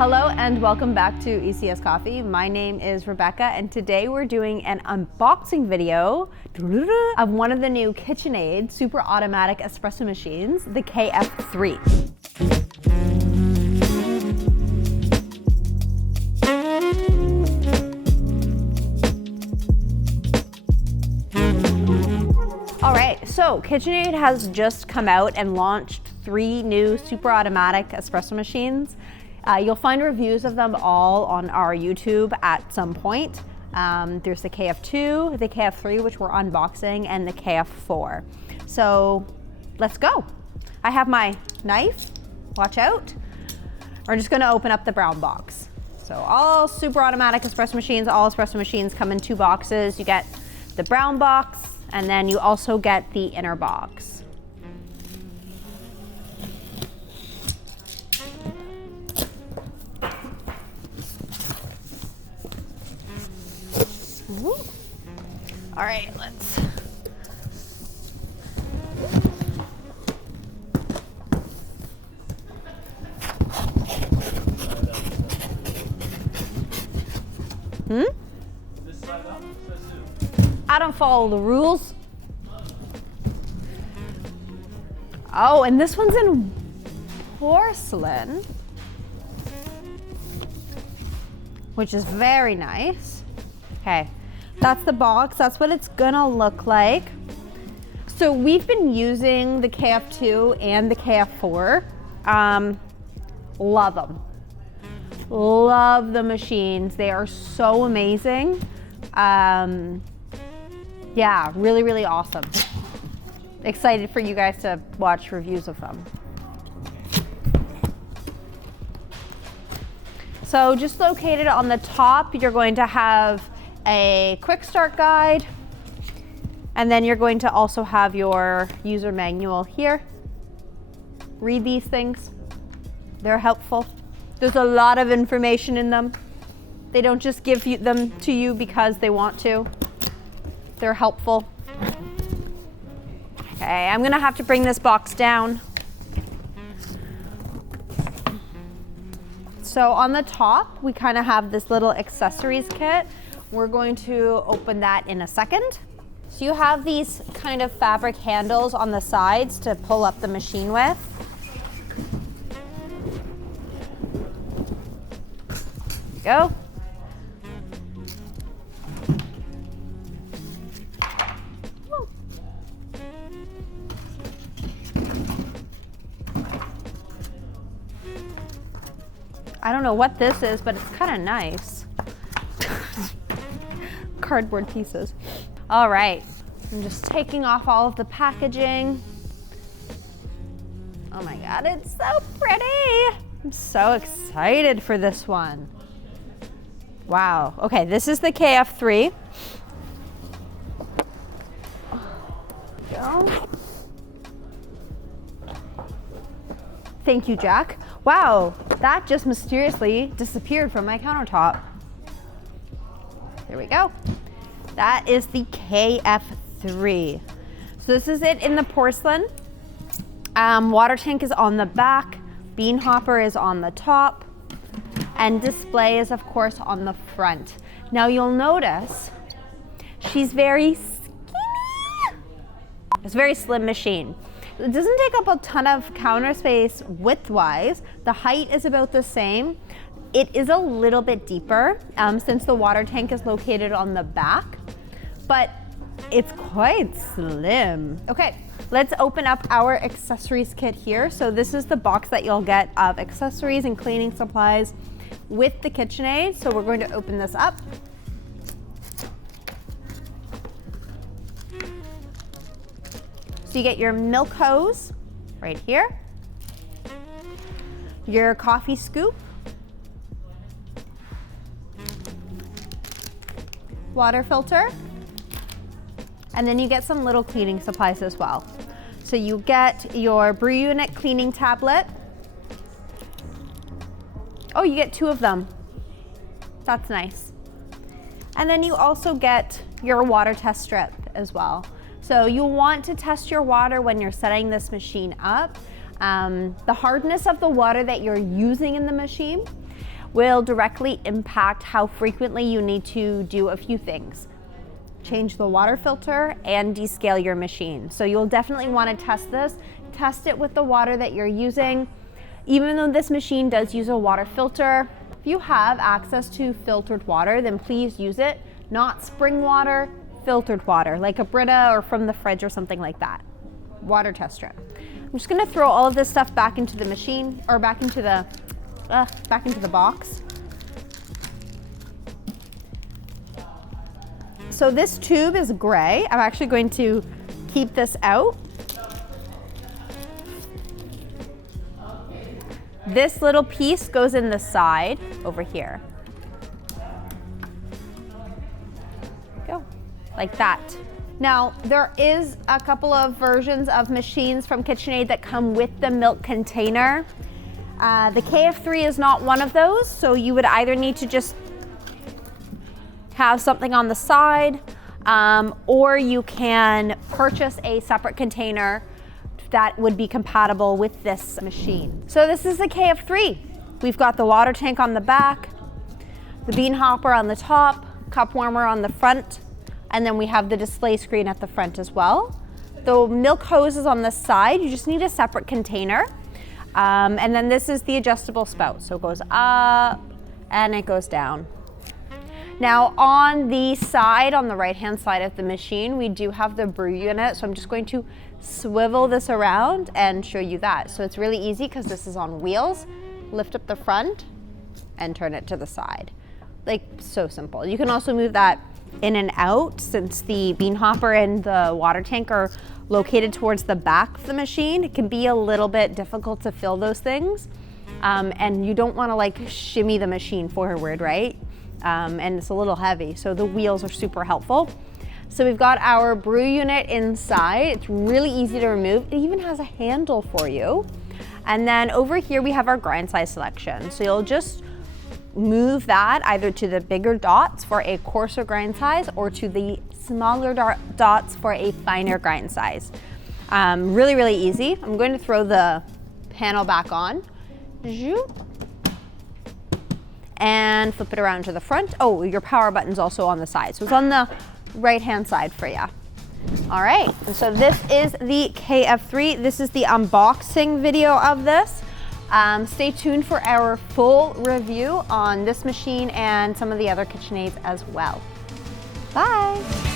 Hello and welcome back to ECS Coffee. My name is Rebecca and today we're doing an unboxing video of one of the new KitchenAid super automatic espresso machines, the KF3. All right, so KitchenAid has just come out and launched 3 new super automatic espresso machines. You'll find reviews of them all on our YouTube at some point. There's the KF2, the KF3, which we're unboxing, and the KF4. So let's go. I have my knife, watch out. We're just gonna open up the brown box. So all super automatic espresso machines, all espresso machines come in 2 boxes. You get the brown box, and then you also get the inner box. Ooh. All right, let's. I don't follow the rules. Oh, and this one's in porcelain, which is very nice. Okay, that's the box. That's what it's gonna look like. So we've been using the KF2 and the KF4. Love them. Love the machines. They are so amazing. Yeah, really, really awesome. Excited for you guys to watch reviews of them. So just located on the top, you're going to have a quick start guide, and then you're going to also have your user manual here. Read these things. They're helpful. There's a lot of information in them. They don't just give them to you because they want to. They're helpful. Okay, I'm gonna have to bring this box down. So on the top, we kind of have this little accessories kit. We're going to open that in a second. So you have these kind of fabric handles on the sides to pull up the machine with. There you go. I don't know what this is, but it's kind of nice. Cardboard pieces. All right, I'm just taking off all of the packaging. Oh my God, it's so pretty. I'm so excited for this one. Wow, okay, this is the KF3. Go. Thank you, Jack. Wow, that just mysteriously disappeared from my countertop. There we go. That is the KF3. So this is it in the porcelain. Water tank is on the back, bean hopper is on the top, and display is of course on the front. Now you'll notice she's very skinny. It's a very slim machine. It doesn't take up a ton of counter space width-wise. The height is about the same. It is a little bit deeper since the water tank is located on the back, but it's quite slim. Okay, let's open up our accessories kit here. So this is the box that you'll get of accessories and cleaning supplies with the KitchenAid. So we're going to open this up. So you get your milk hose right here, your coffee scoop, water filter, and then you get some little cleaning supplies as well. So you get your Brew unit cleaning tablet. Oh, you get 2 of them. That's nice. And then you also get your water test strip as well. So you'll want to test your water when you're setting this machine up. The hardness of the water that you're using in the machine will directly impact how frequently you need to do a few things. Change the water filter and descale your machine. So you'll definitely want to test this. Test it with the water that you're using. Even though this machine does use a water filter, if you have access to filtered water, then please use it. Not spring water, filtered water, like a Brita or from the fridge or something like that. Water test strip. I'm just gonna throw all of this stuff back into the machine, or back into the box. So this tube is gray. I'm actually going to keep this out. This little piece goes in the side over here. Go, like that. Now, there is a couple of versions of machines from KitchenAid that come with the milk container. The KF3 is not one of those, so you would either need to just have something on the side, or you can purchase a separate container that would be compatible with this machine. So this is the KF3. We've got the water tank on the back, the bean hopper on the top, cup warmer on the front, and then we have the display screen at the front as well. The milk hose is on the side. You just need a separate container. And then this is the adjustable spout. So it goes up and it goes down. Now on the side, on the right-hand side of the machine, we do have the brew unit. So I'm just going to swivel this around and show you that. So it's really easy because this is on wheels. Lift up the front and turn it to the side. Like, so simple. You can also move that in and out, since the bean hopper and the water tank are located towards the back of the machine. It can be a little bit difficult to fill those things. And you don't want to like shimmy the machine forward, right? And it's a little heavy, so the wheels are super helpful. So we've got our brew unit inside. It's really easy to remove. It even has a handle for you. And then over here we have our grind size selection. So you'll just move that either to the bigger dots for a coarser grind size or to the smaller dots for a finer grind size. Really, really easy. I'm going to throw the panel back on. And flip it around to the front. Oh, your power button's also on the side. So it's on the right-hand side for you. All right, and so this is the KF3. This is the unboxing video of this. Stay tuned for our full review on this machine and some of the other KitchenAids as well. Bye.